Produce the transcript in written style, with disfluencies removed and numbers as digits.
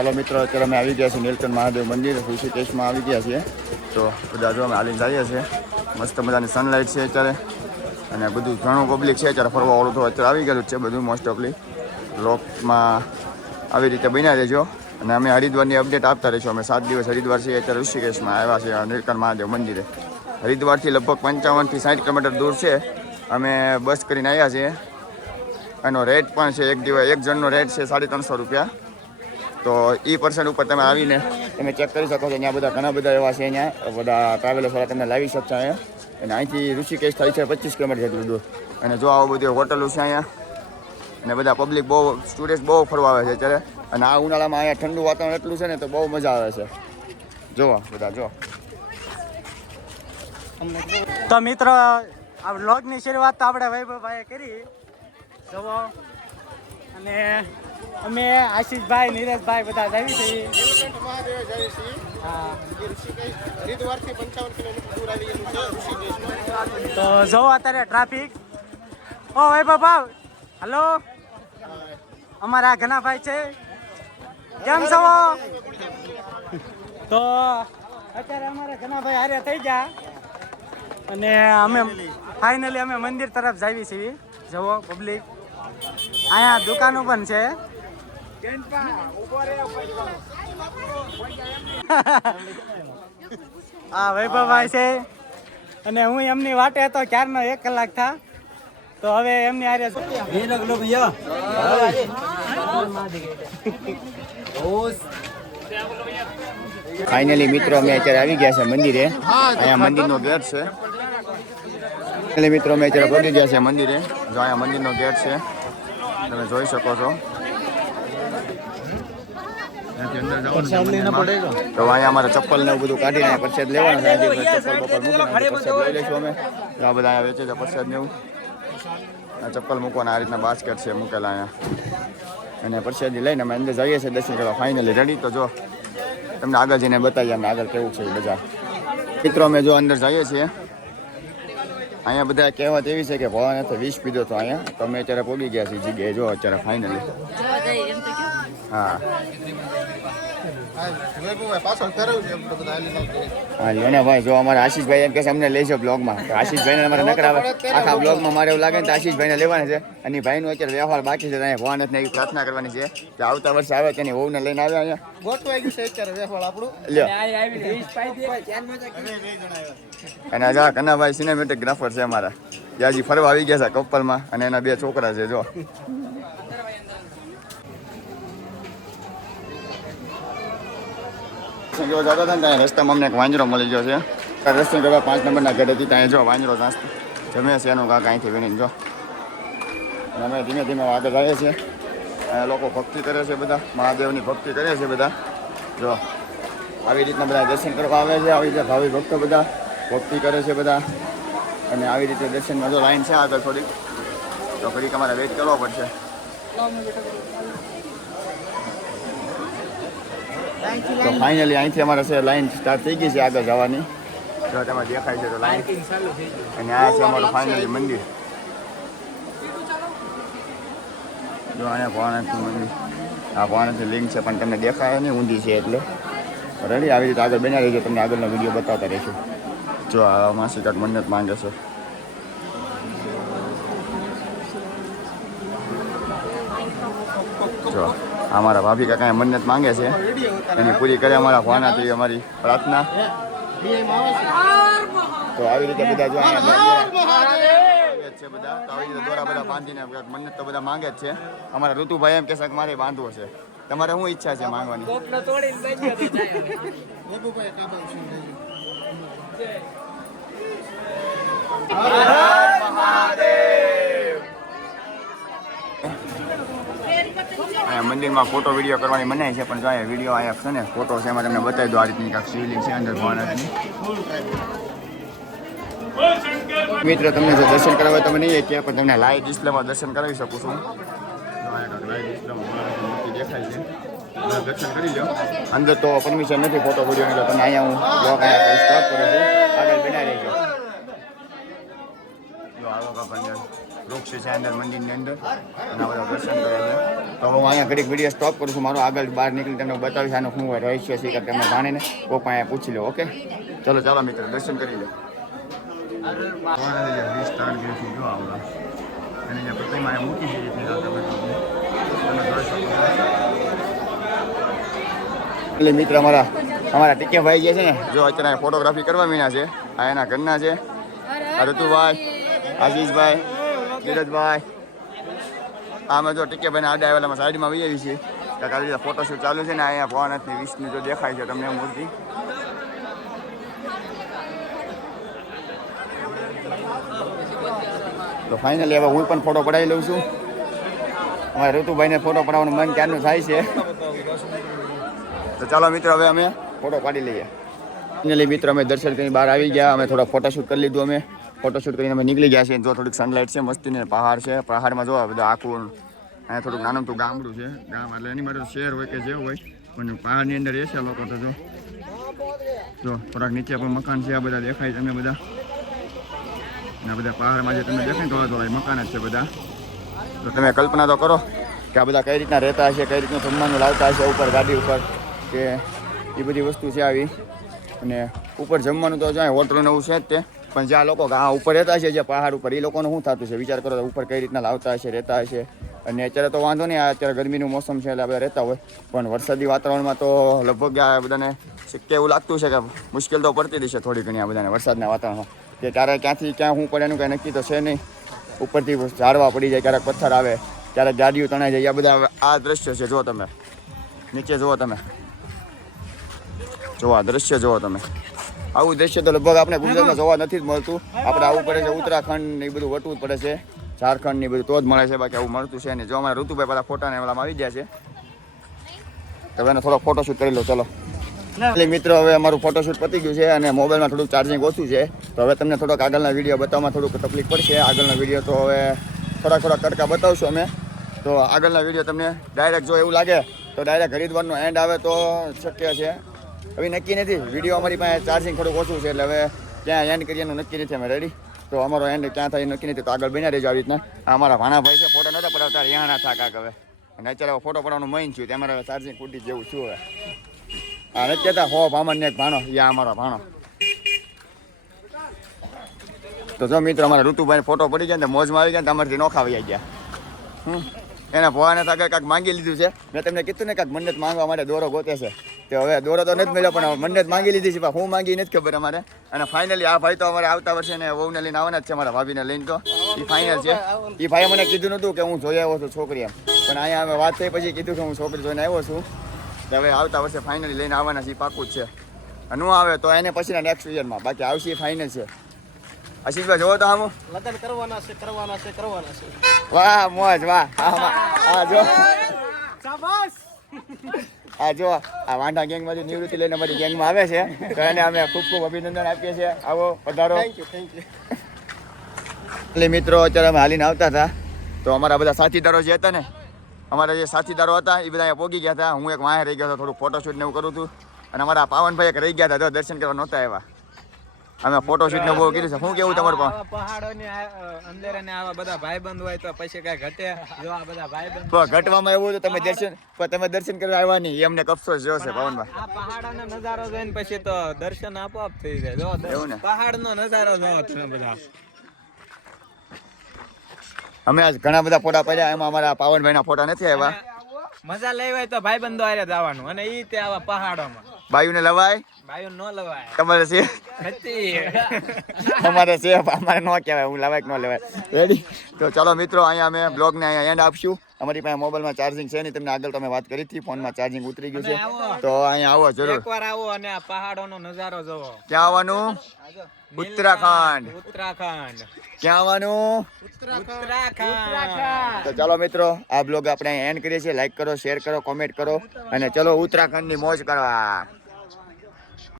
ચાલો મિત્રો, અત્યારે અમે આવી ગયા છીએ નીલકંઠ મહાદેવ મંદિર ઋષિકેશમાં આવી ગયા છીએ. તો બધા જો અમે હાલીને જઈએ છીએ. મસ્ત મજાની સનલાઇટ છે અત્યારે અને બધું ઘણું પબ્લિક છે અત્યારે ફરવાવાળું તો અત્યારે આવી ગયેલું જ છે બધું મોસ્ટ ઓફલી. બ્લોકમાં આવી રીતે બન્યા રહેજો અને અમે હરિદ્વારની અપડેટ આપતા રહીશું. અમે 7 દિવસ હરિદ્વાર છીએ, અત્યારે ઋષિકેશમાં આવ્યા છીએ નીલકંઠ મહાદેવ મંદિરે. હરિદ્વારથી લગભગ 55થી 60 કિલોમીટર દૂર છે. અમે બસ કરીને આવ્યા છીએ. એનો રેટ પણ છે એક જણનો રેટ છે 350 રૂપિયા. તો એ પર્સન ઉપર તમે આવીને તમે ચેક કરી શકો છો. અહીંયા બધા ઘણા બધા એવા છે, અહીંયા બધા ટ્રાવેલર્સવાળા તમને લાવી શકશે અહીંયા. અને અહીંથી ઋષિકેશ થાય છે 25 કિલોમીટર જેટલું દૂર. અને જો આવું બધું હોટલો છે અહીંયા અને બધા પબ્લિક બહુ સ્ટુડન્ટ્સ બહુ ફરવા આવે છે અત્યારે. અને આ ઉનાળામાં અહીંયા ઠંડુ વાતાવરણ એટલું છે ને તો બહુ મજા આવે છે. જોવા બધા જો. તો મિત્રો આ વ્લોગની શરૂઆત તો આપણે વૈભવભાઈએ કરી જવો અને અમે આશીષભાઈ નીરજભાઈ બધા જાવી છીએ. તો જો અત્યારે ટ્રાફિક. ઓ વૈભવ ભાવ હલો, અમારા ઘનાભાઈ છે, કેમ છો? તો અત્યારે અમારા ઘનાભાઈ હારે થઈ ગયા અને અમે ફાઇનલી અમે મંદિર તરફ જાવી છીએ. જવો પબ્લિક, અહીંયા દુકાનો પણ છે. હા વૈભવભાઈ છે અને હું એમની વાટે હતો ક્યારનો 1 કલાક થા. તો હવે એમની હારે ફાઇનલી મિત્રો અમે અત્યારે આવી ગયા છે મંદિરે. અહીંયા મંદિરનો ગેટ છે. ફાઇનલી મિત્રો અમે અત્યારે પહોંચી ગયા છે મંદિરે. જો અહીંયા મંદિરનો ગેટ છે, તમે જોઈ શકો છો. તો અહીંયા અમારે ચપ્પલ ને બધું કાઢીને પ્રસાદ લેવાનું છે. ચપ્પલ બપલ મૂકીને પ્રસાદ લઈ લઈશું અમે. આ બધા અહીંયા વેચે છે પ્રસાદ ને એવું. આ ચપ્પલ મૂકવાના આ રીતના બાસ્કેટ છે મૂકેલા અહીંયા. અને પ્રસાદી લઈને અમે અંદર જઈએ છીએ દર્શન કરવા. Finally ready. તો જો તમને આગળ જઈને બતાવીએ અમે આગળ કેવું છે એ બજાર. મિત્રો અમે જો અંદર જઈએ છીએ. અહીંયા બધા કહેવત એવી છે કે ભવાને તો 20 પીધો તો અહીંયા. તો અમે અત્યારે પહોંચી ગયા છીએ જગ્યાએ. જો અત્યારે ફાઇનલી હા અને ભાઈ જો અમારા આશીષભાઈ એમ કે અમને લઈશો બ્લોગમાં. આશીષભાઈને અમારે નકર આવે આખા બ્લોગમાં. મારે એવું લાગે ને તો આશીષભાઈને લેવાના છે. અને ભાઈનું અત્યારે વ્યવહાર બાકી છે. અહીંયા ભવાનાથને એવી પ્રાર્થના કરવાની છે કે આવતા વર્ષે આવે તેની વહુને લઈને આવે અહીંયા. ગોઠવાઈ ગયું છે અત્યારે વ્યવહાર આપણું. લ્યો અને જા કનાભાઈ સિનેમેટોગ્રાફર છે અમારા. હજી ફરવા આવી ગયા છે કપલમાં અને એના 2 છોકરા છે. જો જતા હતા ને ત્યાં રસ્તામાં અમને એક વાંજરો મળી ગયો છે. રસ્તે કરવા 5 નંબરના ઘરેથી ત્યાં જો વાંજરો નાસ્તો જમે છે એનું કાંક અહીંથી વીણીને જો. અને અમે ધીમે ધીમે આગળ આવીએ છીએ. લોકો ભક્તિ કરે છે, બધા મહાદેવની ભક્તિ કરે છે બધા. જો આવી રીતના બધા દર્શન કરવા આવે છે. આવી રીતે ભાવિ ભક્તો બધા ભક્તિ કરે છે બધા. અને આવી રીતે દર્શનમાં જો લાઈન છે આગળ થોડીક, તો ઘડીક અમારે વેઇટ કરવો પડશે. તો ફાઇનલી અહીંથી અમારે છે લાઈન સ્ટાર્ટ થઈ ગઈ છે આગળ જવાની. જો તમે દેખાય છે તો લાઈન. અને આ છે અમારું ફાઇનલી મંદિર. જો અહીંયા ભવાનાથનું મંદિર. આ ભવાનાથની લિંક છે પણ તમને દેખાય નહીં, ઊંધી છે એટલે. રેડી આવી રીતે આગળ બન્યા રહીજો, તમને આગળનો વિડીયો બતાવતા રહીશું. જો આ માસી કાંક મન્નત માંગે છે. જો અમારા ભાભી કાંઈ મન્નત માંગે છે, એની પૂરી કરે અમારા ભવાનાથી અમારી પ્રાર્થના. તો આવી રીતે બધા જો અહીંયા છે બધા. તો આવી રીતે દોરા બધા બાંધીને મન્નત તો બધા માંગે જ છે. અમારા ઋતુભાઈ એમ કહેશે કે મારે બાંધવો છે. તમારે શું ઈચ્છા છે માંગવાની? અહીંયા મંદિરમાં ફોટો વિડીયો કરવાની મનાય છે, પણ જો અહીંયા વિડીયો અહીંયા છે ને ફોટો છે એમાં તમને બતાવી દો. આ રીતની કાંઈક શિવલિંગ છે અંદર ભવાનાથની. મિત્રો તમને જો દર્શન કરવા હોય તમે નહીં કે પણ તમને લાઈવ ડિસ્પ્લેમાં દર્શન કરાવી શકું છું. લાઈવ ડિસ્પ્લેમાં મૂર્તિ દેખાય છે, દર્શન કરી લો. અંદર તો પરમિશન નથી ફોટો વિડીયોની, તો તમે અહીંયા હું બ્લોગ અહીંયા સ્ટોપ કરું છું. આગળ બનાવી રહેજો. જો આવો કા વૃક્ષ છે અંદર મંદિરની અંદર અને બધા દર્શન કરે છે. તો હું અહીંયા ઘડીક વિડીયો સ્ટોપ કરું છું. મારો આગળ બહાર નીકળી તમને બતાવીશ આનો શું રહસ્ય છે કે તમે જાણીને કોઈ પણ અહીંયા પૂછી લો. ઓકે, ચલો ચાલો મિત્રો દર્શન કરી લો. અને જે પ્રતિમા મૂકી છે એટલે મિત્ર અમારા ટીકેભાઈ જે છે ને જો અત્યારે ફોટોગ્રાફી કરવા મીના છે. આ એના ઘરના છે. આ ઋતુભાઈ, આશીષભાઈ, ધીરજભાઈ. આમાં જો ટીકેભાઈને આડા આવેલામાં સાઈડમાં આવી આવી છે કારણ આવી રીતે ફોટોશૂટ ચાલુ છે ને. અહીંયા ભવાનાથની વિષ્ણુ જો દેખાય છે તમને મૂર્તિ. તો ફાઇનલી હવે હું પણ ફોટો પડાવી લઉં છું. અમારે ઋતુભાઈને ફોટો પડાવવાનું મન ક્યારનું થાય છે. તો ચાલો મિત્રો હવે અમે ફોટો પાડી લઈએ. ફાઇનલી મિત્રો અમે દર્શન કરીને બહાર આવી ગયા. અમે થોડા ફોટોશૂટ કરી લીધું. અમે ફોટોશૂટ કરીને અમે નીકળી ગયા છીએ. જો થોડીક સનલાઇટ છે મસ્તી ને પહાડ છે. પહાડમાં જો બધા આખું અહીંયા થોડુંક નાનું તો ગામડું છે. ગામ એટલે એની માટે શહેર હોય કે જે હોય પણ પહાડની અંદર એ છે લોકો. તો જો થોડાક નીચે પણ મકાન છે. આ બધા દેખાય તમને બધા. અને બધા પહાડમાં જે તમે દેખાય તો મકાન જ છે બધા. તો તમે કલ્પના તો કરો કે આ બધા કઈ રીતના રહેતા હશે, કઈ રીતનું જમવાનું લાવતા હશે ઉપર ગાડી ઉપર કે એ બધી વસ્તુ છે આવી. અને ઉપર જમવાનું તો જાય હોટલ નવું છે જ તે પણ જ્યાં લોકો આ ઉપર રહેતા હશે જે પહાડ ઉપર એ લોકોનું શું થતું છે વિચાર કરો. ઉપર કઈ રીતના લાવતા હશે, રહેતા હશે. અને અત્યારે તો વાંધો નહીં, અત્યારે ગરમીનું મોસમ છે એટલે બધા રહેતા હોય પણ વરસાદી વાતાવરણમાં તો લગભગ આ બધાને શક્ય એવું લાગતું છે કે મુશ્કેલ તો પડતી જ છે થોડી ઘણી આ બધાને વરસાદના વાતાવરણમાં. કે ક્યારે ક્યાંથી ક્યાં શું પડે એનું કાંઈ નક્કી તો છે નહીં. ઉપરથી ઝાડવા પડી જાય, ક્યારેક પથ્થર આવે, ક્યારેક ગાડીઓ તણાઈ જાય. આ બધા આ દ્રશ્ય છે. જુઓ તમે નીચે જુઓ, તમે જુઓ આ દ્રશ્ય જુઓ તમે. આવું દ્રશ્ય તો લગભગ આપણે ગુજરાતમાં જોવા નથી જ મળતું. આપણે આવું પડે છે ઉત્તરાખંડ ને એ બધું વટવું જ પડે છે, ઝારખંડ ને બધું તો જ મળે છે. બાકી આવું મળતું છે ને. જો અમારા ઋતુભાઈ પેલા ફોટા ને એમાં આવી ગયા છે તો એને થોડો ફોટોશૂટ કરી લો. ચલો એટલે મિત્રો હવે અમારું ફોટોશૂટ પતી ગયું છે અને મોબાઈલમાં થોડુંક ચાર્જિંગ ઓછું છે. તો હવે તમને થોડોક આગળના વિડીયો બતાવવામાં થોડુંક તકલીફ પડશે. આગળના વિડીયો તો હવે થોડાક કટકા બતાવશું અમે. તો આગળના વિડીયો તમને ડાયરેક્ટ જો એવું લાગે તો ડાયરેક્ટ હરિદ્વારનો એન્ડ આવે તો શક્ય છે. હવે નક્કી નથી. વિડીયો અમારી પાસે ચાર્જિંગ થોડુંક ઓછું છે એટલે હવે ક્યાં એન્ડ કરીએનું નક્કી નથી. અમે રેડી તો અમારો એન્ડ ક્યાં થાય નક્કી નથી. તો આગળ બન્યા રહેજો આવી રીતના. અમારા ભાણાભાઈ છે ફોટો નહોતા પડાવતા રિહાણા થા કાક હવે અને અત્યારે ફોટો પડાવવાનું મઈન છું. ત્યાં અમારે ચાર્જિંગ ફૂટી જેવું છું હવે. હા નથી કહેતા હો ભામણ ને એક ભાણો યા અમારો ભાણો. તો જો મિત્રો અમારા ઋતુભાઈ ફોટો પડી ગયા ને મોજમાં આવી ગયા ને તમારથી નોખા વહી ગયા. એના ભવાને આગળ કાંઈક માંગી લીધું છે. મેં તમને કીધું ને કાંઈક મન્નત માંગવા માટે દોરો ગોતે છે. તો હવે દોરો તો નથી મળ્યો પણ મન્નત માંગી લીધી છે. હું માંગી નથી ખબર અમારે. અને ફાઇનલી આ ભાઈ તો અમારે આવતા વર્ષે ને વહુને લઈને આવવાના જ છે. મારા ભાભીને લઈને તો એ ફાઇનલ છે. એ ભાઈએ મને કીધું નહોતું કે હું જોઈ આવ્યો છું છોકરી એમ પણ અહીંયા અમે વાત થઈ પછી કીધું કે હું છોકરી જોઈને આવ્યો છું. હવે આવતા વર્ષે ફાઇનલી લઈને આવવાના છે. એ પાકું જ છે. ન આવે તો એને પછીના નેક્સ્ટ યરમાં બાકી આવશે ફાઇનલ છે. આશીષભાઈ જોવો તો આમ લગ્ન કરવાના છે. વાહ મોજ વાહ. હા જો શાબાશ. આ જો આ વાંઢા ગેંગમાંથી નિવૃત્તિ લઈને અમારી ગેંગમાં આવે છે તો એને અમે ખૂબ ખૂબ અભિનંદન આપીએ છીએ. આવો પધારો. Thank you. એટલે મિત્રો અત્યારે અમે હાલીને આવતા હતા તો અમારા બધા સાથીદારો જે હતા ને અમારા જે સાથીદારો હતા એ બધા અહીંયા પોગી ગયા હતા. હું એક વાંહે રહી ગયો હતો થોડું ફોટોશૂટ ને એવું કરું હતું અને અમારા પાવનભાઈ એક રહી ગયા હતા તો દર્શન કરવા નહોતા આવ્યા. અમે ફોટોશૂટ ને બહુ કર્યું છે. શું કેવું તમારું પહાડોની અંદર અને આવા બધા ભાઈબંધ હોય તો પછી કઈ ઘટે. જો આ બધા ભાઈબંધ ઘટવામાં એવું હતું તમે દર્શન કરવા આવ્યા નહીં એમને અફસોસ જો છે પવનભાઈ. આ પહાડોનો નજારો જોઈને પછી તો દર્શન આપોઆપ થઈ જાય. જો એવું ને પહાડનો નજારો જોવો તમે બધા. અમે આજ ઘણા બધા ફોટા પડ્યા એમાં અમારા પાવનભાઈના ફોટા નથી આવ્યા. મજા લેવાય તો ભાઈબંધો હારે જવાનું અને ઈ તે આવા પહાડોમાં. બાયુને લવાય બાયું ન લવાય. તમારે છે અમારે છે અમારે ન કહેવાય. હું લવાય કે ન લેવાય. રેડી તો ચાલો મિત્રો અહીંયા અમે બ્લોગને અહીંયા એન્ડ આપશું. અમારી પાસે મોબાઈલમાં ચાર્જિંગ છે નહીં. તમને આગળ તમે વાત કરી હતી ફોનમાં ચાર્જિંગ ઉતરી ગયું છે તો અહીંયા આવો જરૂર. એકવાર આવો અને આ પહાડોનો નજારો જોવો. ક્યાં આવવાનું? ઉત્તરાખંડ. ક્યાં આવવાનું? ઉત્તરાખંડ. તો ચાલો મિત્રો આ બ્લોગ આપણે એન્ડ કરીએ છીએ. લાઈક કરો, શેર કરો, કોમેન્ટ કરો અને ચલો ઉત્તરાખંડની મોજ કરવા.